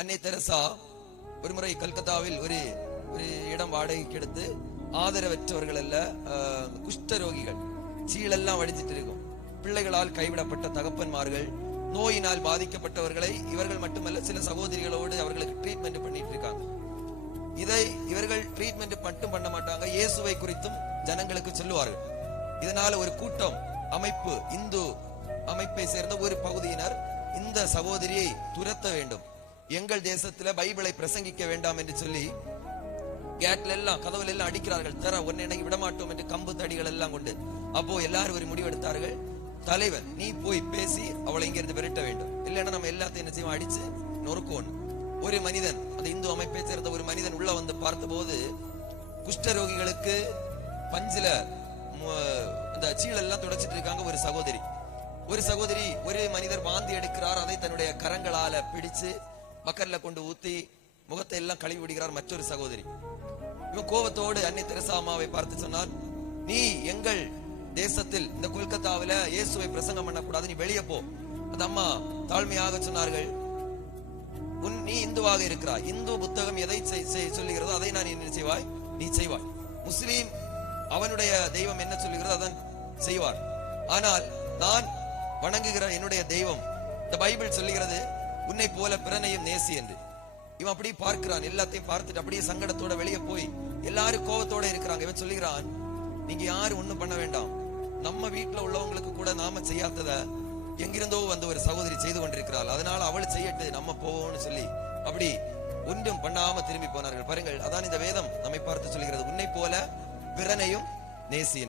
அன்னை தெரசா ஒரு முறை கல்கத்தாவில் ஒரு ஒரு இடம் வாடகைக்கு எடுத்து ஆதரவற்றவர்கள் அல்ல, குஷ்டரோகிகள், சீழெல்லாம் வடிஞ்சிட்டு இருக்கும், பிள்ளைகளால் கைவிடப்பட்ட தகப்பன்மார்கள், நோயினால் பாதிக்கப்பட்டவர்களை இவர்கள் மட்டுமல்ல சில சகோதரிகளோடு அவர்களுக்கு ட்ரீட்மெண்ட் பண்ணிட்டு இருக்காங்க. இதை இவர்கள் ட்ரீட்மெண்ட் மட்டும் பண்ண மாட்டாங்க, இயேசுவை குறித்தும் ஜனங்களுக்கு சொல்லுவார்கள். இதனால ஒரு கூட்டம் அமைப்பு, இந்து அமைப்பை சேர்ந்த ஒரு பகுதியினர் இந்த சகோதரியை துரத்த வேண்டும், எங்கள் தேசத்துல பைபிளை பிரசங்கிக்க வேண்டாம் என்று சொல்லி கேட்ல எல்லாம் கதவுல எல்லாம் அடிக்கிறார்கள். தர ஒன்னு எனக்கு விடமாட்டோம் என்று கம்பு தடிகள் எல்லாம் கொண்டு. அப்போ எல்லாரும் ஒரு முடிவெடுத்தார்கள், தலைவன் நீ போய் பேசி அவளை இங்கிருந்து விரட்ட வேண்டும், இல்லைன்னா நம்ம எல்லாத்தையும் என்ன செய்வோம், அடிச்சு நொறுக்கோன்னு. ஒரு மனிதன், அந்த இந்து அமைப்பை சேர்ந்த ஒரு மனிதன் உள்ள வந்து பார்த்தபோது குஷ்டரோகிகளுக்கு பஞ்சில அந்த சீழெல்லாம் துடைச்சிட்டு இருக்காங்க. ஒரு சகோதரி ஒரு மனிதர் வாந்தி எடுக்கிறார், அதை தன்னுடைய கரங்களால பிடிச்சு பக்கர்ல கொண்டு ஊத்தி முகத்தை எல்லாம் கழுவி விடுகிறார் மற்றொரு சகோதரி. இவன் கோபத்தோடு அன்னை தெரசா அம்மாவை பார்த்து சொன்னார், நீ எங்கள் தேசத்தில் இந்த கொல்கத்தாவில இயேசுவை பிரசங்கம் பண்ணக்கூடாது, நீ வெளியே போ. அந்த அம்மா தாழ்மையாக சொன்னார்கள், நீ இந்துவாக இருக்கிறாய், இந்து புத்தகம் எதை சொல்லுகிறதோ அதை நான் என்ன செய்வாய், நீ செய்வாய். முஸ்லீம் அவனுடைய தெய்வம் என்ன சொல்லுகிறதோ அதான் செய்வார். ஆனால் நான் வணங்குகிற என்னுடைய தெய்வம், இந்த பைபிள் சொல்லுகிறது உன்னை போல பிறனையும் நேசி என்று. இவன் அப்படியே பார்க்கிறான், எல்லாத்தையும் பார்த்துட்டு அப்படியே சங்கடத்தோட வெளியே போய் எல்லாரும் கோபத்தோட இருக்கிறாங்க. இவன் சொல்லுகிறான், நீங்க யாரும் ஒண்ணும் பண்ண வேண்டாம், நம்ம வீட்டுல உள்ளவங்களுக்கு கூட நாம செய்யாதத எங்கிருந்தோ வந்து ஒரு சகோதரி செய்து கொண்டிருக்கிறாள், அதனால அவள் செய்யட்டு நம்ம போவோம்னு சொல்லி அப்படி ஒன்றும் பண்ணாம திரும்பி போனார்கள். பாருங்கள், அதான் இந்த வேதம் நம்மை பார்த்து சொல்லுகிறது, உன்னை போல பிறனையும் நேசி.